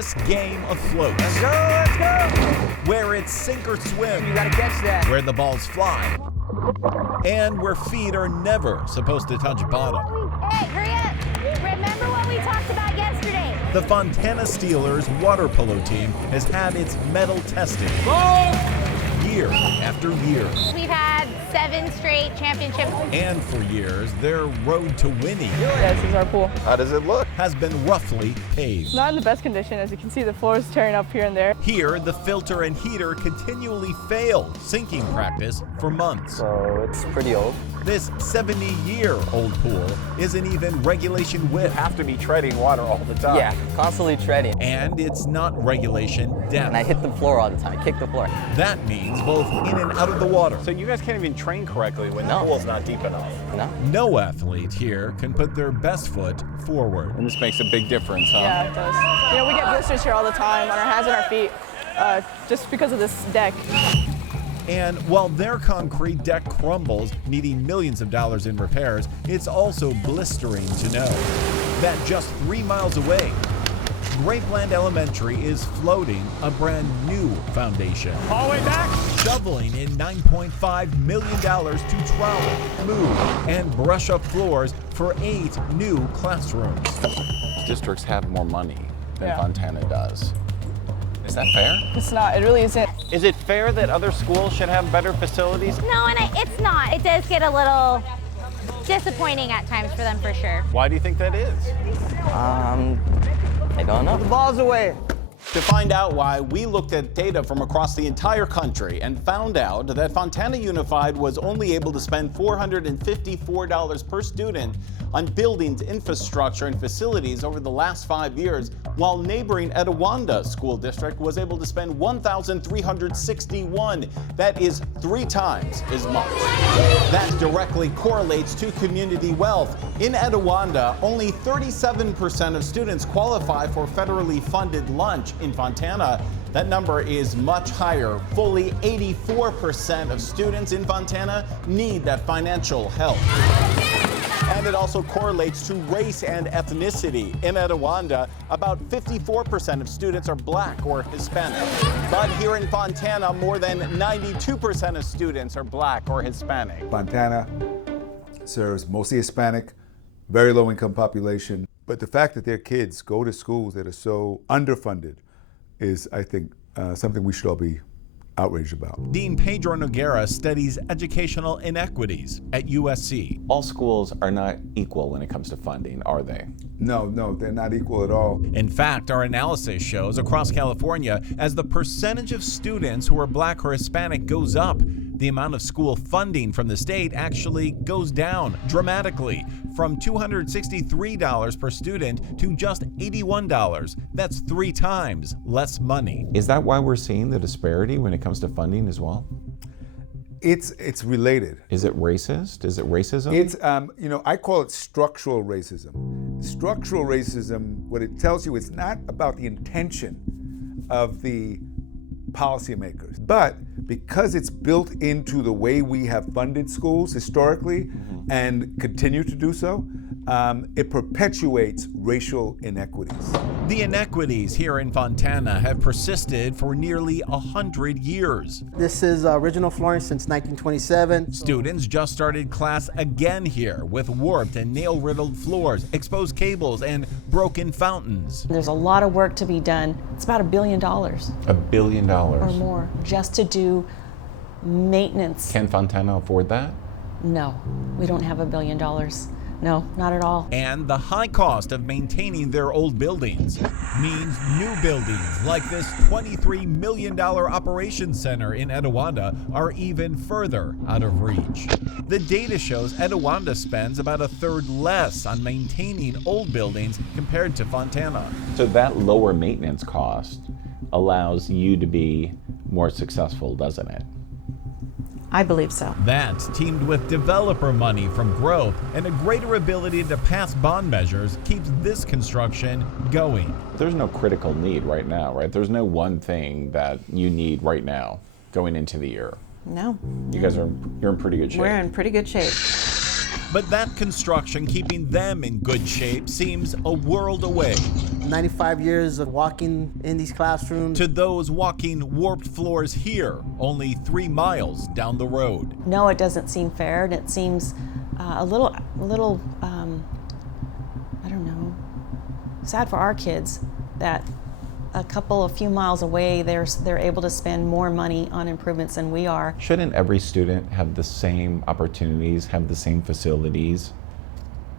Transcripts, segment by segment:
this game afloat. Let's go! Where it's sink or swim. You gotta catch that. Where the balls fly. And where feet are never supposed to touch bottom. Hey, hurry up! Remember what we talked about yesterday. The Fontana Steelers water polo team has had its medal testing year after year. We've had 7 straight championships. And for years, their road to winning Yeah, this is our pool. How does it look? has been roughly paved. It's not in the best condition. As you can see, the floor is tearing up here and there. Here, the filter and heater continually failed sinking practice for months. So it's pretty old. This 70-year-old pool isn't even regulation width, Have to be treading water all the time. Yeah, constantly treading. and it's not regulation And I depth. hit the floor all the time. I kick the floor. That means both in and out of the water. So you guys can't even train correctly when No. the pool's not deep enough. No? No athlete here can put their best foot forward. And this makes a big difference, huh? Yeah, it does. You know, we get blisters here all the time on our hands and our feet just because of this deck. And while their concrete deck crumbles, needing millions of dollars in repairs, it's also blistering to know that just 3 miles away, Grapeland Elementary is floating a brand new foundation, All the way back. shoveling in $9.5 million to trowel, move, and brush up floors for 8 new classrooms. Districts have more money than Yeah. Fontana does. Is that fair? It's not. It really isn't. Is it fair that other schools should have better facilities? No, and it's not. It does get a little disappointing at times for them, for sure. Why do you think that is? I don't know. Balls away. To find out why, we looked at data from across the entire country and found out that Fontana Unified was only able to spend $454 per student on buildings, infrastructure, and facilities over the last 5 years, while neighboring Etiwanda School District was able to spend $1,361. That is 3 times as much. That directly correlates to community wealth. In Etiwanda, only 37% of students qualify for federally funded lunch. In Fontana, that number is much higher. Fully 84% of students in Fontana need that financial help. And it also correlates to race and ethnicity. In Etiwanda, about 54% of students are Black or Hispanic. But here in Fontana, more than 92% of students are Black or Hispanic. Fontana serves mostly Hispanic, very low income population. But the fact that their kids go to schools that are so underfunded is, I think, something we should all be outraged about. Dean Pedro Noguera studies educational inequities at USC. All schools are not equal when it comes to funding, are they? No, they're not equal at all. In fact, our analysis shows across California, as the percentage of students who are Black or Hispanic goes up, the amount of school funding from the state actually goes down dramatically, from $263 per student to just $81. That's 3 times less money. Is that why we're seeing the disparity when it comes to funding as well? It's related. Is it racist? Is it racism? It's, I call it structural racism. Structural racism, what it tells you, it's not about the intention of the policymakers, but because it's built into the way we have funded schools historically and continue to do so, it perpetuates racial inequities. The inequities here in Fontana have persisted for nearly 100 years. This is original flooring since 1927. Students just started class again here with warped and nail-riddled floors, exposed cables, and broken fountains. There's a lot of work to be done. It's about $1 billion or $1 billion. more just to do maintenance. Can Fontana afford that? No, we don't have $1 billion. No, not at all. And the high cost of maintaining their old buildings means new buildings like this $23 million operations center in Etiwanda are even further out of reach. The data shows Etiwanda spends about 1/3 less on maintaining old buildings compared to Fontana. So that lower maintenance cost allows you to be more successful, doesn't it? I believe so. That, teamed with developer money from growth and a greater ability to pass bond measures, keeps this construction going. There's no critical need right now, right? There's no one thing that you need right now going into the year. No. You guys you're in pretty good shape. We're in pretty good shape. But that construction keeping them in good shape seems a world away. 95 years of walking in these classrooms. To those walking warped floors here, only 3 miles down the road. No, it doesn't seem fair, and it seems a little, I don't know, sad for our kids that a few miles away, they're able to spend more money on improvements than we are. Shouldn't every student have the same opportunities, have the same facilities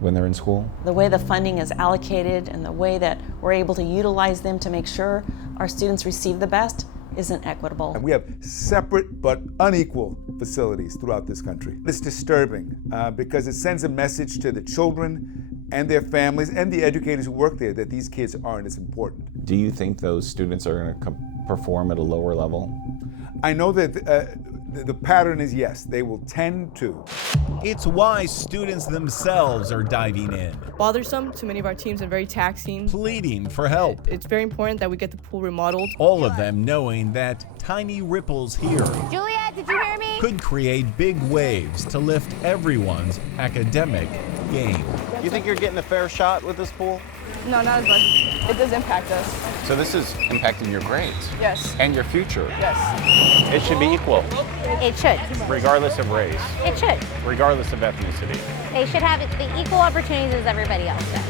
when they're in school? The way the funding is allocated and the way that we're able to utilize them to make sure our students receive the best isn't equitable. And we have separate but unequal facilities throughout this country. It's disturbing because it sends a message to the children and their families and the educators who work there that these kids aren't as important. Do you think those students are going to perform at a lower level? I know that the pattern is yes, they will tend to. It's why students themselves are diving in, Bothersome to many of our teams and very taxing. pleading for help. It's very important that we get the pool remodeled. All of them knowing that tiny ripples here Juliet, did you hear me? could create big waves to lift everyone's academic game. You think you're getting a fair shot with this pool? No, not as much. It does impact us. So this is impacting your grades Yes. and your future. Yes. It should be equal, It should. regardless of race, It should. regardless of ethnicity. They should have the equal opportunities as everybody else does.